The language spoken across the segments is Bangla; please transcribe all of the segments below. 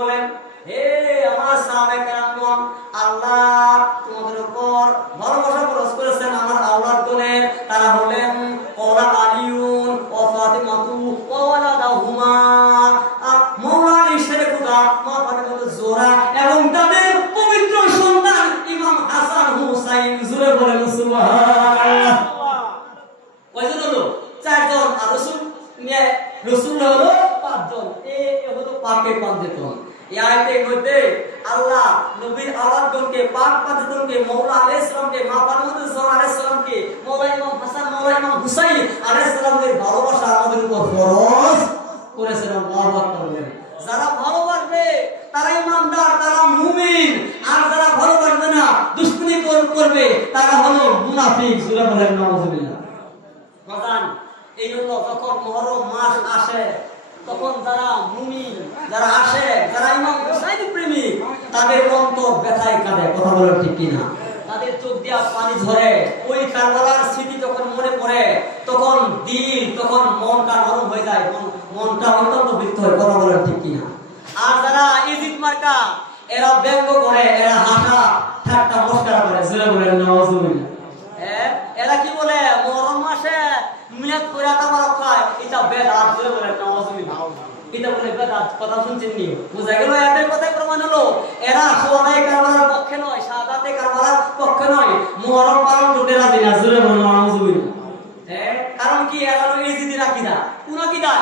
বলেন, হে আমার সাহাবায়ে কেরাম, আল্লাহ তোমাদের উপর ভরসা প্রকাশ করেছেন আমার আওলাদ গণের, তারা হলেন ওলা আলিউন ও ফাতিমাতু ওয়া ওয়ালাদাহুমা, মাওলা আলী শেরে খুদা মা ফাতিমাতুজ জোহরা এবং তাদের পবিত্র সন্তান ইমাম হাসান হুসাইন। জোরে বলেন সুবহানাল্লাহ। কয়জন হলো? 4 জন। আর রাসূল হলো 5 জন। এই হলো পাকের 5 জন। এই আয়াতের মধ্যে আল্লাহ নবীর আওলাদগণকে, পাক 5 জনকে, মাওলা আলাইহিস সালামকে, মা ফাতিমাতুজ জোহরা আলাইহিস সালামকে, মাওলা ইমাম হাসান, মাওলা ইমাম হুসাইন আলাইহিস সালামের ভালোবাসা আমাদের উপর ফরজ করেছেন। আল্লাহু আকবার। যারা ভালোবাসবে তারা ইমানদার, তারা মুমিন, আর যারা ভালোবাসবে না, দুশমনি করবে, তারা হলো মুনাফিক। সূরা বলেন নাউযুবিল্লাহ। বাজান, এই জন্য যখন মুহররম মাস আসে তখন যারা মুমিন, যারা আসে, যারা ইমাম হুসাইন প্রেমিক, তাদের অন্তর ব্যথায় কাঁদে। কথা বলেন ঠিক কিনা? তাদের চোখ দিয়া পানি ঝরে। ওই কারবালার স্মৃতি যখন মনে পড়ে তখন দিল, তখন মনটা নরম হয়ে যায়, মনটা অত্যন্ত বৃদ্ধ হয়। কথা বলেন ঠিক কিনা? আর যারা ইজিদ মার্কা, এরা ব্যঙ্গ করে, এরা হাসা ঠাট্টা মস্করা করে। জোরে বলেন নাউযুবিল্লাহ। এরা কি বলে? মুহররম মাসে মিলাদ করে তামাক খায়, এটা বেদাত। জোরে বলেন নাউযুবিল্লাহ। এটা বলে বেদাত। কথা শুনছেন নি? বুঝা গেল? এদের কথাই প্রমাণ হলো এরা সোহাদায়ে কারবালার পক্ষে নয়, শাহাদাতে কারবালার পক্ষে নয়, মুহররম পালন করতে রাজি না। জোরে বলেন নাউযুবিল্লাহ। কারণ কি? এরা হলো ইজিদের আকীদা। কোন আকীদা?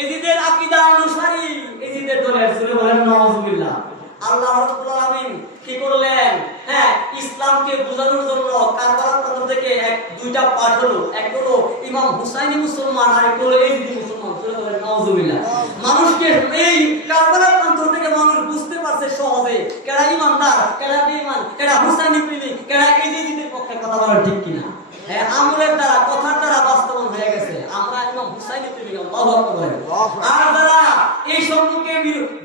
ইজিদের আকীদা অনুসারী, ইজিদের দলের। জোরে বলেন নাউযুবিল্লাহ। আল্লাহ রাব্বুল আলামিন কি করলেন? ইসলামকে বোঝানোর জন্য কারবালার প্রান্ত থেকে দুইটা পাঠ হলো। এক হলো ইমাম হুসাইনি মুসলমান, আর এক হলো ইজিদি মুসলমান। জোরে বলেন নাউযুবিল্লাহ। মানুষকে এই কারবালার প্রান্ত থেকে মানুষ বুঝতে পারছে সহজে কেডা ইমানদার, কেডা বেঈমান, কেডা হুসাইনি প্রেমিক, কেডা ইজিদের পক্ষে। কথা বলেন ঠিক কিনা? আমলের দ্বারা, কথার দ্বারা বাস্তবায়ন হয়ে গেছে। আমরা ইমাম হুসাইনি প্রেমিক। আল্লাহু আকবার। আর যারা এই সম্পর্কে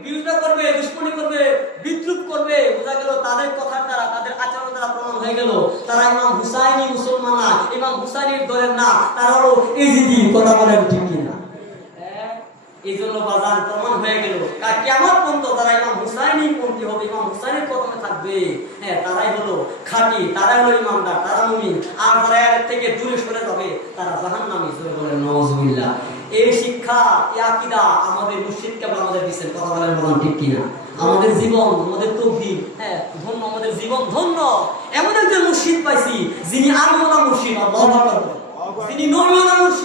বিরোধিতা করবে, দুশমনি করবে, বিদ্রুপ করবে, বোঝা গেল তাদের কথার দ্বারা, তাদের আচরণ দ্বারা প্রমাণ হয়ে গেল তারা ইমাম হুসাইনি মুসলমান না, ইমাম হুসাইনির দলের না, তারা হলো ইজিদি। কথা বলেন ঠিক কিনা? এই জন্য বাজার প্রমাণ হয়ে গেল কিয়ামত পর্যন্ত তারা ইমাম হুসাইনি পন্থী হবে, ইমাম হুসাইনের কদমে থাকবে। তারাই হলো খাঁটি, তারাই হলো ইমানদার, তারা মুমিন। আর যারা এর থেকে দূরে সরে যাবে তারা জাহান্নামী। জোরে বলেন নাউযুবিল্লাহ। এই শিক্ষা, এই আকীদা আমাদের মুর্শিদ কেবল আমাদের দিয়েছেন। কথা বলেন ঠিক কিনা? আমাদের জীবন, আমাদের তকদীর, ধন্য, আমাদের জীবন ধন্য। এমন একজন মুর্শিদ পাইছি যিনি আল্লাহওয়ালা মুর্শিদ। আল্লাহু আকবার। যিনি নবীওয়ালা মুর্শিদ।